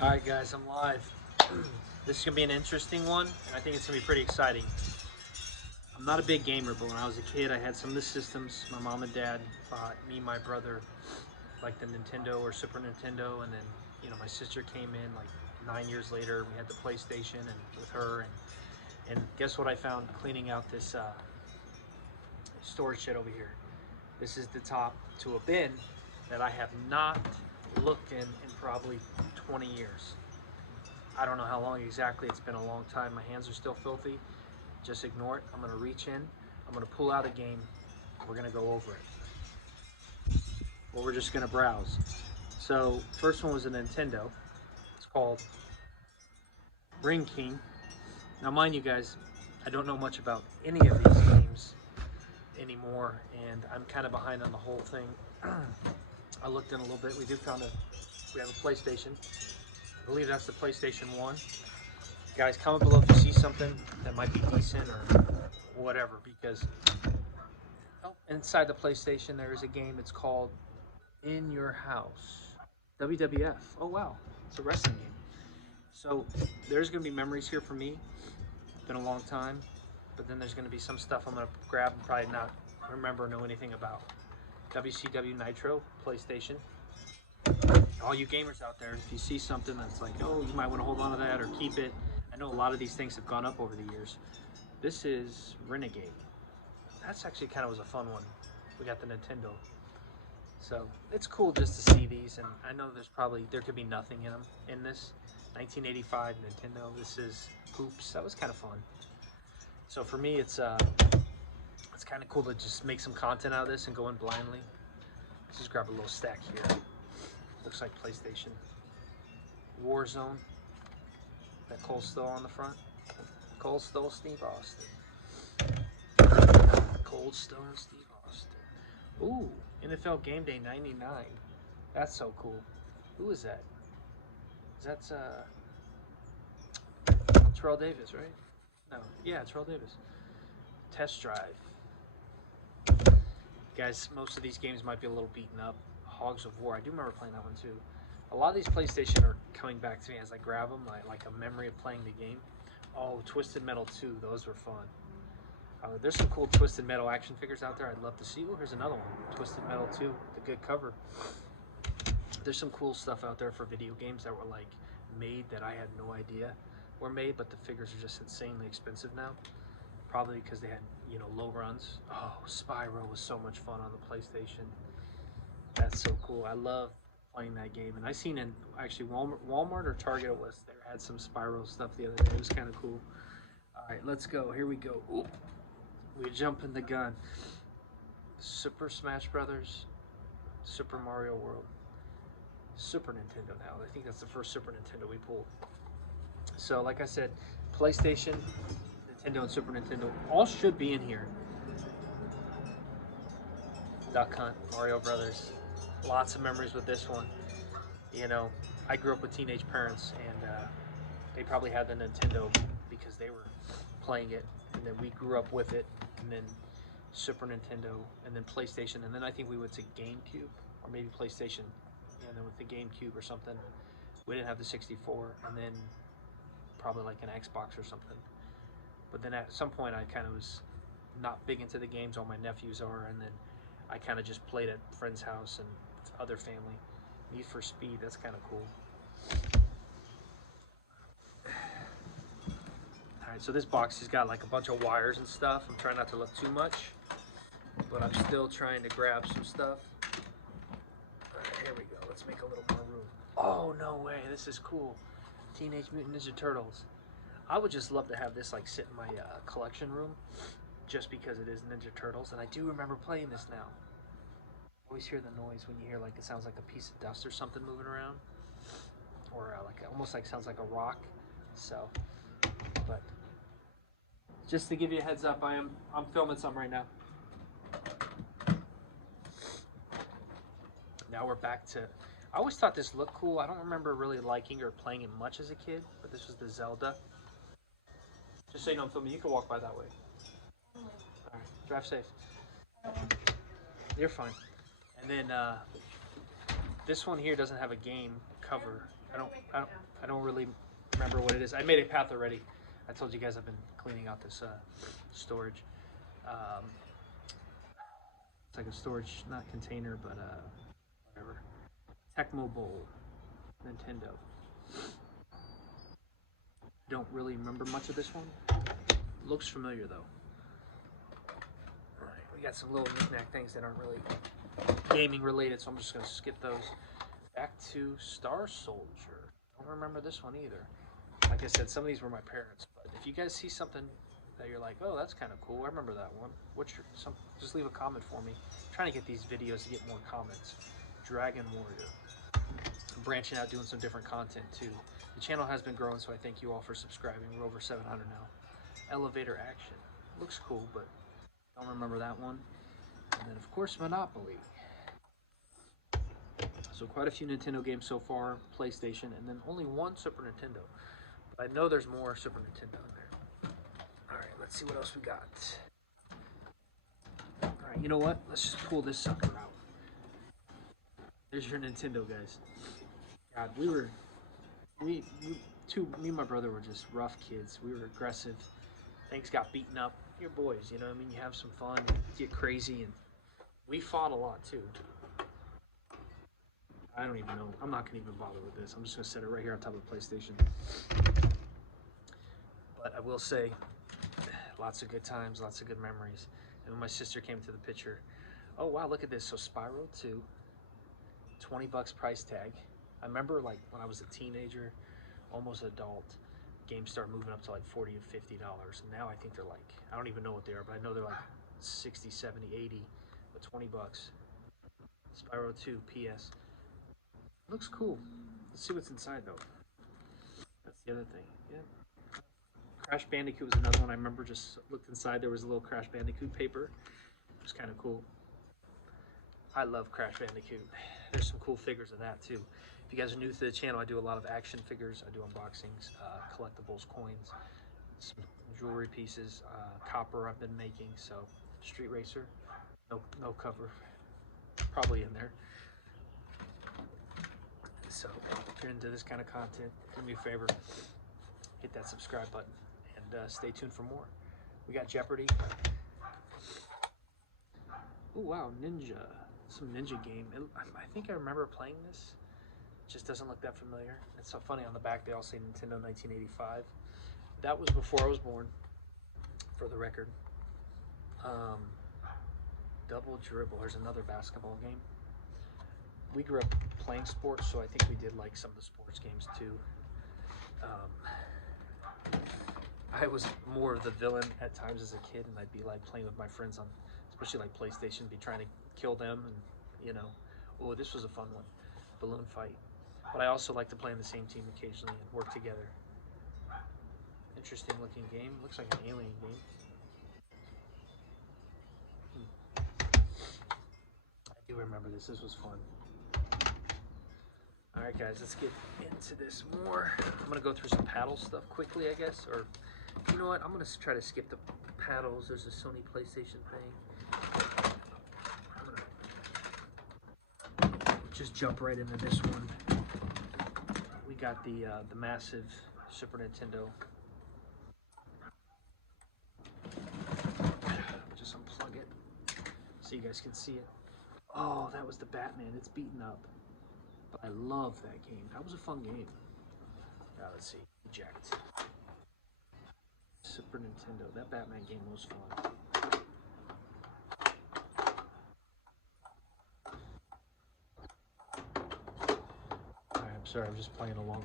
Alright guys, I'm live. This is going to be an interesting one, and I think it's going to be pretty exciting. I'm not a big gamer, but when I was a kid, I had some of the systems. My mom and dad bought me and my brother like the Nintendo or Super Nintendo, and then my sister came in like 9 years later. We had the PlayStation and with her, and guess what I found cleaning out this storage shed over here. This is the top to a bin that I have not looked in probably 20 years. I don't know how long exactly. It's been a long time. My hands are still filthy. Just ignore it. I'm going to reach in. I'm going to pull out a game. We're going to go over it. Or we're just going to browse. So, first one was a Nintendo. It's called Ring King. Now, mind you guys, I don't know much about any of these games anymore, and I'm kind of behind on the whole thing. I looked in a little bit. We have a PlayStation. I believe that's the PlayStation 1. Guys, comment below if you see something that might be decent or whatever, because inside the PlayStation there is a game. It's called In Your House. WWF. Oh wow, it's a wrestling game. So there's going to be memories here for me. It's been a long time, but then there's going to be some stuff I'm going to grab and probably not remember or know anything about. WCW Nitro, PlayStation. All you gamers out there, if you see something that's like, oh, you might want to hold on to that or keep it. I know a lot of these things have gone up over the years. This is Renegade. That's actually kind of was a fun one. We got the Nintendo. So it's cool just to see these, and I know there could be nothing in them in this. 1985 Nintendo. This is Hoops. That was kind of fun. So for me, it's kind of cool to just make some content out of this and go in blindly. Let's just grab a little stack here. Looks like PlayStation. Warzone. That Cold Stone on the front. Cold Stone Steve Austin. Cold Stone Steve Austin. Ooh, NFL Game Day 99. That's so cool. Who is that? That's Terrell Davis, right? No, yeah, Terrell Davis. Test Drive. Guys, most of these games might be a little beaten up. Hogs of War. I do remember playing that one too. A lot of these PlayStation are coming back to me as I grab them, like a memory of playing the game. Oh, Twisted Metal 2. Those were fun. There's some cool Twisted Metal action figures out there I'd love to see. Oh, here's another one. Twisted Metal 2, the good cover. There's some cool stuff out there for video games that were like made that I had no idea were made, but the figures are just insanely expensive now. Probably because they had, low runs. Oh, Spyro was so much fun on the PlayStation. That's so cool. I love playing that game. And I seen in actually Walmart or Target it was, they had some Spyro stuff the other day. It was kind of cool. All right, let's go. Here we go. Ooh. We jump in the gun. Super Smash Brothers, Super Mario World, Super Nintendo now. I think that's the first Super Nintendo we pulled. So like I said, PlayStation, Nintendo, and Super Nintendo all should be in here. Duck Hunt, Mario Brothers. Lots of memories with this one. I grew up with teenage parents, and they probably had the Nintendo because they were playing it, and then we grew up with it, and then Super Nintendo, and then PlayStation, and then I think we went to GameCube, or maybe PlayStation, and then with the GameCube or something. We didn't have the 64, and then probably like an Xbox or something. But then at some point I kind of was not big into the games, all my nephews are, and then I kind of just played at friend's house and other family. Need for Speed, that's kind of cool. Alright, so this box has got like a bunch of wires and stuff. I'm trying not to look too much, but I'm still trying to grab some stuff. Alright, here we go. Let's make a little more room. Oh, no way. This is cool. Teenage Mutant Ninja Turtles. I would just love to have this like sit in my collection room, just because it is Ninja Turtles, and I do remember playing this now. Always hear the noise when you hear like it sounds like a piece of dust or something moving around, or like almost like sounds like a rock. So, but just to give you a heads up, I'm filming some right now. Now we're back to. I always thought this looked cool. I don't remember really liking or playing it much as a kid, but this was the Zelda. Just so you know I'm filming, you can walk by that way. Alright, drive safe. You're fine. And then this one here doesn't have a game cover. I don't really remember what it is. I made a path already. I told you guys I've been cleaning out this storage. It's like a storage, not container, but whatever. Tecmo Bowl, Nintendo. Don't really remember much of this one. Looks familiar though. Alright, we got some little knick-knack things that aren't really gaming related, so I'm just gonna skip those. Back to Star Soldier. Don't remember this one either. Like I said, some of these were my parents, but if you guys see something that you're like, oh, that's kind of cool, I remember that one. Just leave a comment for me. I'm trying to get these videos to get more comments. Dragon Warrior. I'm branching out, doing some different content too. The channel has been growing, so I thank you all for subscribing. We're over 700 now. Elevator Action. Looks cool, but don't remember that one. And then, of course, Monopoly. So quite a few Nintendo games so far, PlayStation, and then only one Super Nintendo. But I know there's more Super Nintendo in there. Alright, let's see what else we got. Alright, you know what? Let's just pull this sucker out. There's your Nintendo, guys. God, me and my brother were just rough kids. We were aggressive. Things got beaten up. You're boys, you know what I mean? You have some fun, get crazy, and we fought a lot too. I don't even know. I'm not gonna even bother with this. I'm just gonna set it right here on top of the PlayStation. But I will say, lots of good times, lots of good memories. And when my sister came to the picture, oh wow, look at this. So Spyro 2, 20 bucks price tag. I remember like when I was a teenager, almost adult, games started moving up to like $40 and $50. And now I think they're like, I don't even know what they are, but I know they're like 60, 70, 80, but 20 bucks. Spyro 2 PS. Looks cool. Let's see what's inside though. That's the other thing. Yeah. Crash Bandicoot was another one. I remember just looked inside. There was a little Crash Bandicoot paper. It was kind of cool. I love Crash Bandicoot. There's some cool figures of that too. If you guys are new to the channel, I do a lot of action figures. I do unboxings, collectibles, coins, some jewelry pieces, copper I've been making. So Street Racer, no cover, probably in there. So if you're into this kind of content, do me a favor, hit that subscribe button and stay tuned for more. We got Jeopardy. Oh wow, Ninja. Some Ninja game. I think I remember playing this. It just doesn't look that familiar. It's so funny on the back they all say Nintendo 1985. That was before I was born, for the record. Double Dribble. There's another basketball game. We grew up playing sports, so I think we did like some of the sports games too. I was more of the villain at times as a kid, and I'd be like playing with my friends on, especially like PlayStation, be trying to kill them, and you know, oh, this was a fun one, balloon fight. But I also like to play in the same team occasionally and work together. Interesting looking game. Looks like an alien game. I do remember this. This was fun. Alright guys, let's get into this more. I'm going to go through some paddle stuff quickly, I guess. Or, you know what? I'm going to try to skip the paddles. There's a Sony PlayStation thing. I'm going to just jump right into this one. We got the massive Super Nintendo. Just unplug it so you guys can see it. Oh, that was the Batman. It's beaten up. But I love that game. That was a fun game. Now let's see. Eject. Super Nintendo. That Batman game was fun. Alright, I'm sorry. I'm just playing along.